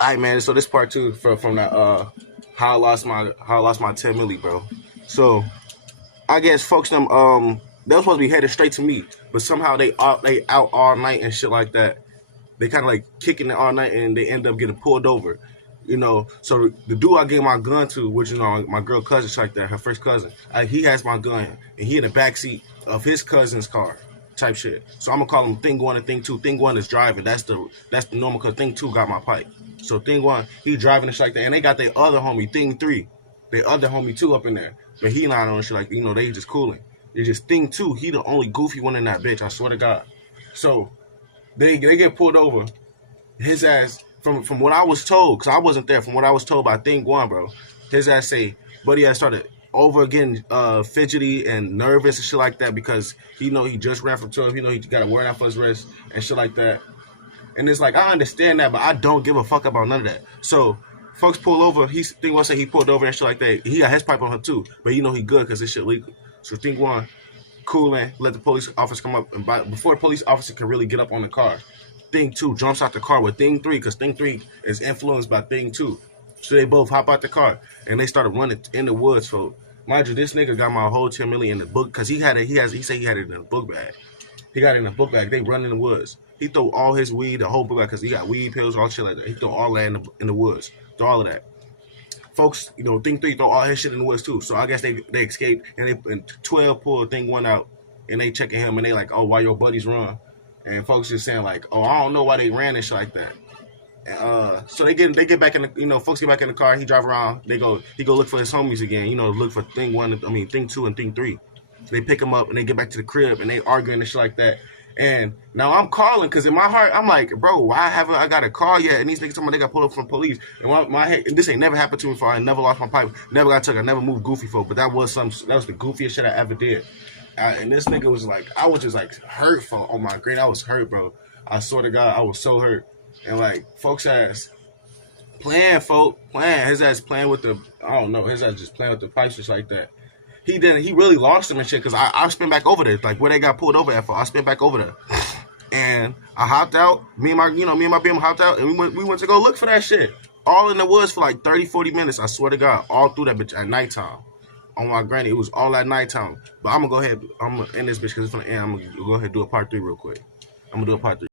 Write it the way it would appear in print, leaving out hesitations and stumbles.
All right, man. So this part two from that how I lost my 10 milli, bro. So I guess folks they were supposed to be headed straight to me, but somehow they out all night and shit like that. They kind of like kicking it all night and they end up getting pulled over. So the dude I gave my gun to, which my girl cousin, shit like that, her first cousin, he has my gun and he in the back seat of his cousin's car, type shit. So I'm gonna call him Thing One and Thing Two. Thing One is driving. That's the normal, cause Thing Two got my pipe. So Thing One, he driving and shit like that, and they got their other homie Thing Three, their other homie too up in there, but he not on shit like they just cooling. It's just Thing Two. He the only goofy one in that bitch. I swear to God. So they get pulled over. His ass, from what I was told, because I wasn't there, from what I was told by Thing One, bro, his ass say, buddy ass started over again fidgety and nervous and shit like that because he just ran from 12. He got a warrant out for his arrest and shit like that. And it's like, I understand that, but I don't give a fuck about none of that. So folks pull over. Thing One say he pulled over and shit like that. He got his pipe on him too, but he good because this shit legal. So Thing One, cooling, let the police officer come up, and before the police officer can really get up on the car, Thing Two jumps out the car with Thing Three, because Thing Three is influenced by Thing Two. So they both hop out the car and they started running in the woods. So mind you, this nigga got my whole 10 million in the book because he said he had it in a book bag. He got it in a book bag. They run in the woods. He threw all his weed, the whole book bag, because he got weed pills, all shit like that. He threw all that in the woods. Threw all of that. Folks, Thing Three throw all his shit in the woods too. So I guess they escaped and 12 pulled Thing One out and they checking him and they like, oh, why your buddies run? And folks just saying like, oh, I don't know why they ran and shit like that. So they get back in the, folks get back in the car. He drive around. He go look for his homies again. Look for Thing Two and Thing Three. They pick him up and they get back to the crib and they arguing and shit like that. And now I'm calling because in my heart I'm like, bro, why haven't I got a call yet? And these niggas told me they got pulled up from police. And my head, and this ain't never happened to me before. I never lost my pipe, never got took. I never moved goofy for. But that was the goofiest shit I ever did. And this nigga was like, I was just like hurt on my green. I was hurt, bro. I swear to God, I was so hurt. And like, folks ass playing. His ass playing with the, I don't know, his ass just playing with the pipes just like that. He really lost him and shit because I spent back over there, like where they got pulled over at for. I spent back over there. And I hopped out, me and my BM hopped out and we went to go look for that shit. All in the woods for like 30, 40 minutes, I swear to God, all through that bitch at nighttime. On my granny, it was all at nighttime. But I'm gonna end this bitch because it's gonna end. I'm gonna go ahead and do a part 3 real quick. I'm gonna do a part 3.